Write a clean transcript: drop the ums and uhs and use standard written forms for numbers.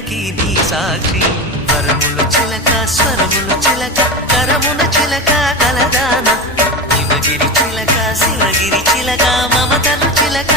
ప్రేమకి నీ సాక్షి వరముల చిలక స్వరముల చిలక కరమున చిలక కలదాన హిమగిరి చిలక శివగిరి చిలక మమతలు చిలక